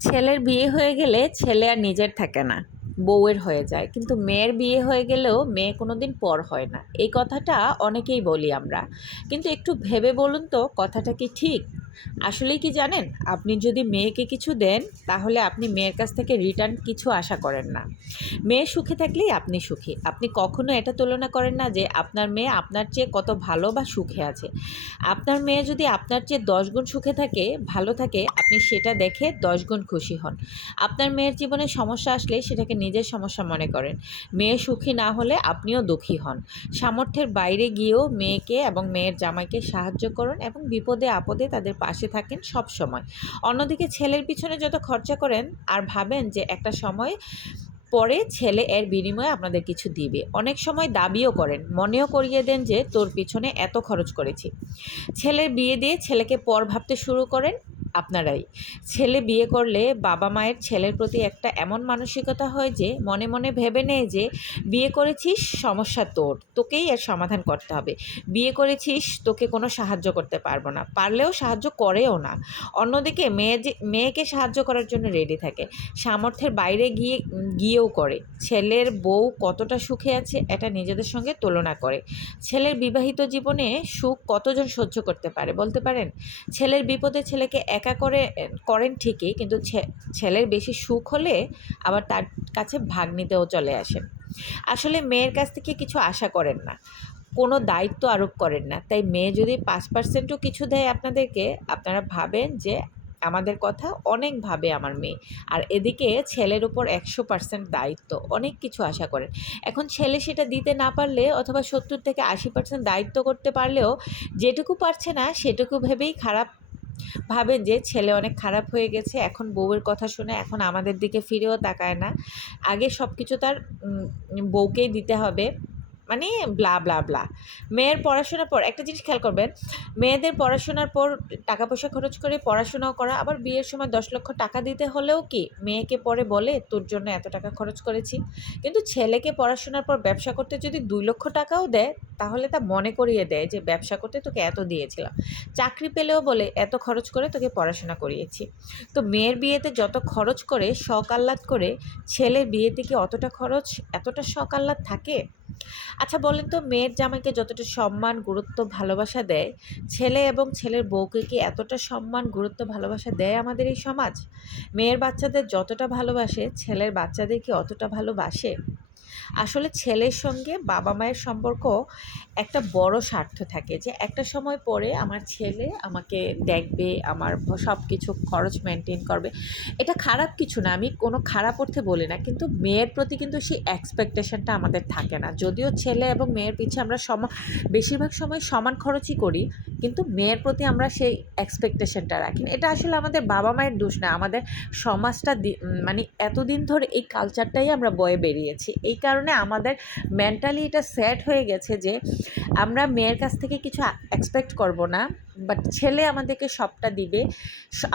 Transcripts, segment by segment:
ছেলের বিয়ে হয়ে গেলে ছেলে আর নিজের থাকে না, বউয়ের হয়ে যায়। কিন্তু মেয়ের বিয়ে হয়ে গেলেও মেয়ে কোনো দিন পর হয় না। এই কথাটা অনেকেই বলি আমরা। কিন্তু একটু ভেবে বলুন তো, কথাটা কি ঠিক? আসলেই কি জানেন? আপনি যদি মেয়েকে কিছু দেন, তাহলে আপনি মেয়ের কাছ থেকে রিটার্ন কিছু আশা করেন না। মেয়ে সুখে থাকলেই আপনি সুখী। আপনি কখনো এটা তুলনা করেন না যে আপনার মেয়ে আপনার চেয়ে কত ভালো বা সুখে আছে। আপনার মেয়ে যদি আপনার চেয়ে দশ গুণ সুখে থাকে, ভালো থাকে, আপনি সেটা দেখে দশ গুণ খুশি হন। আপনার মেয়ের জীবনে সমস্যা আসলে সেটাকে নিজের সমস্যা মনে করেন। মেয়ে সুখী না হলে আপনিও দুঃখী হন। সামর্থ্যের বাইরে গিয়েও মেয়েকে এবং মেয়ের জামাইকে সাহায্য করুন এবং বিপদে আপদে তাদের পাশে থাকেন সব সময়। অন্যদিকে ছেলের পিছনে যত খরচা করেন আর ভাবেন যে একটা সময় পরে ছেলে এর বিনিময়ে আপনাদের কিছু দিবে, অনেক সময় দাবিও করেন, মনেও করিয়ে দেন যে তোর পিছনে এত খরচ করেছি। ছেলের বিয়ে দিয়ে ছেলেকে পর ভাবতে শুরু করেন আপনারাই। ছেলে বিয়ে করলে বাবা মায়ের ছেলের প্রতি একটা এমন মানসিকতা হয় যে, মনে মনে ভেবে নেয় যে, বিয়ে করেছিস, সমস্যা তোর। তোকেই এর সমাধান করতে হবে। বিয়ে করেছিস, তোকে কোনো সাহায্য করতে পারব না। পারলেও সাহায্য করেও না। অন্যদিকে মেয়ে যে, মেয়েকে সাহায্য করার জন্য রেডি থাকে। সামর্থ্যের বাইরে গিয়ে, গিয়েও করে। ছেলের বউ কতটা সুখে আছে, এটা নিজেদের সঙ্গে তুলনা করে। ছেলের বিবাহিত জীবনে সুখ কতজন সহ্য করতে পারে বলতে পারেন? ছেলের বিপদে ছেলেকে একা করে করেন ঠিকই কিন্তু ছেলের বেশি সুখ হলে আবার তার কাছে ভাগ নিতেও চলে আসেন আসলে মেয়ের কাছ থেকে কিছু আশা করেন না। কোনো দায়িত্ব আরোপ করেন না। তাই মেয়ে যদি পাঁচ পার্সেন্টও কিছু দেয় আপনাদেরকে, আপনারা ভাবেন যে আমাদের কথা অনেক ভাবে আমার মেয়ে। আর এদিকে ছেলের উপর একশো পার্সেন্ট দায়িত্ব, অনেক কিছু আশা করেন। এখন ছেলে সেটা দিতে না পারলে অথবা সত্তর থেকে আশি পার্সেন্ট দায়িত্ব করতে পারলেও যেটুকু পারছে না, সেটুকু ভেবেই খারাপ ভাবেন যে ছেলে অনেক খারাপ হয়ে গেছে, এখন বউয়ের কথা শুনে এখন আমাদের দিকে ফিরেও তাকায় না। আগে সব কিছু তার বউকেই দিতে হবে। মানে ব্লা ব্লা ব্লা মেয়ের পড়াশোনার পর, একটা জিনিস খেয়াল করবেন, মেয়েদের পড়াশোনার পর টাকা পয়সা খরচ করে পড়াশোনাও করা, আবার বিয়ের সময় দশ লক্ষ টাকা দিতে হলেও কি, মেয়েকে পরে বলে, তোর জন্য এত টাকা খরচ করেছি। কিন্তু ছেলেকে পড়াশোনার পর ব্যবসা করতে যদি দুই লক্ষ টাকাও দেয় তাহলে তা মনে করিয়ে দেয় যে ব্যবসা করতে তোকে এত দিয়েছিলাম। চাকরি পেলেও বলে, এত খরচ করে তোকে পড়াশোনা করিয়েছি। তো মেয়ের বিয়েতে যত খরচ করে, শখ আহ্লাদ করে, ছেলের বিয়েতে কি অতটা খরচ, এতটা শখ আহ্লাদ থাকে? আচ্ছা বলেন তো, মেয়ের জামাইকে যতটা সম্মান, গুরুত্ব, ভালোবাসা দেয়, ছেলে এবং ছেলের বউকে কি এতটা সম্মান, গুরুত্ব, ভালোবাসা দেয় আমাদের এই সমাজ? মেয়ের বাচ্চাদের যতটা ভালোবাসে, ছেলের বাচ্চাদের কি অতটা ভালোবাসে? আসলে ছেলের সঙ্গে বাবা মায়ের সম্পর্ক একটা বড় স্বার্থ থাকে যে একটা সময় পরে আমার ছেলে আমাকে দেখবে, আমার সব কিছু খরচ মেনটেন করবে। এটা খারাপ কিছু না, আমি কোনো খারাপ অর্থে বলি না, কিন্তু মেয়ের প্রতি কিন্তু সেই এক্সপেকটেশনটা আমাদের থাকে না। যদিও ছেলে এবং মেয়ের পিছিয়ে আমরা সম, বেশিরভাগ সময় সমান খরচই করি, কিন্তু মেয়ের প্রতি আমরা সেই এক্সপেকটেশনটা রাখি এটা আসলে আমাদের বাবা মায়ের দোষ না, আমাদের সমাজটা মানে এতদিন ধরে এই কালচারটাই আমরা বয়ে বেরিয়েছি। এই কারণে আমাদের মেন্টালি এটা সেট হয়ে গেছে যে আমরা মেয়ের কাছ থেকে কিছু এক্সপেক্ট করব না। বাট ছেলে আমাদেরকে সবটা দিবে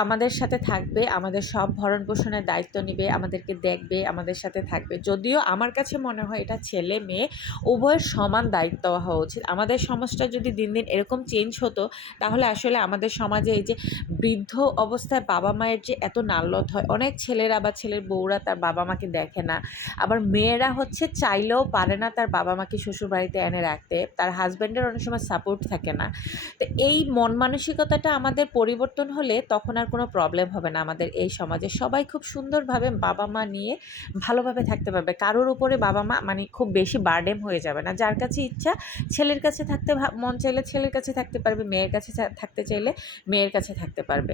আমাদের সাথে থাকবে, আমাদের সব ভরণ পোষণের দায়িত্ব নেবে, আমাদেরকে দেখবে, আমাদের সাথে থাকবে। যদিও আমার কাছে মনে হয় এটা ছেলে মেয়ে, উভয়ের সমান দায়িত্ব হওয়া উচিত। আমাদের সমাজটা যদি দিন দিন এরকম চেঞ্জ হতো, তাহলে আসলে আমাদের সমাজে এই যে বৃদ্ধ অবস্থায় বাবা মায়ের যে এত নাল্লত হয়, অনেক ছেলেরা বা ছেলের বউরা তার বাবা মাকে দেখে না। আবার মেয়েরা হচ্ছে চাইলেও পারে না তার বাবা মাকে শ্বশুরবাড়িতে এনে রাখতে, তার হাজব্যান্ডের অনেক সময় সাপোর্ট থাকে না। তো এই মন মানসিকতাটা আমাদের পরিবর্তন হলে তখন আর কোনো প্রবলেম হবে না আমাদের এই সমাজে। সবাই খুব সুন্দরভাবে বাবা মা নিয়ে ভালোভাবে থাকতে পারবে। কারোর উপরে বাবা মা মানে খুব বেশি বার্ডেম হয়ে যাবে না। যার কাছে ইচ্ছা, ছেলের কাছে থাকতে মন চাইলে ছেলের কাছে থাকতে পারবে, মেয়ের কাছে থাকতে চাইলে মেয়ের কাছে থাকতে পারবে।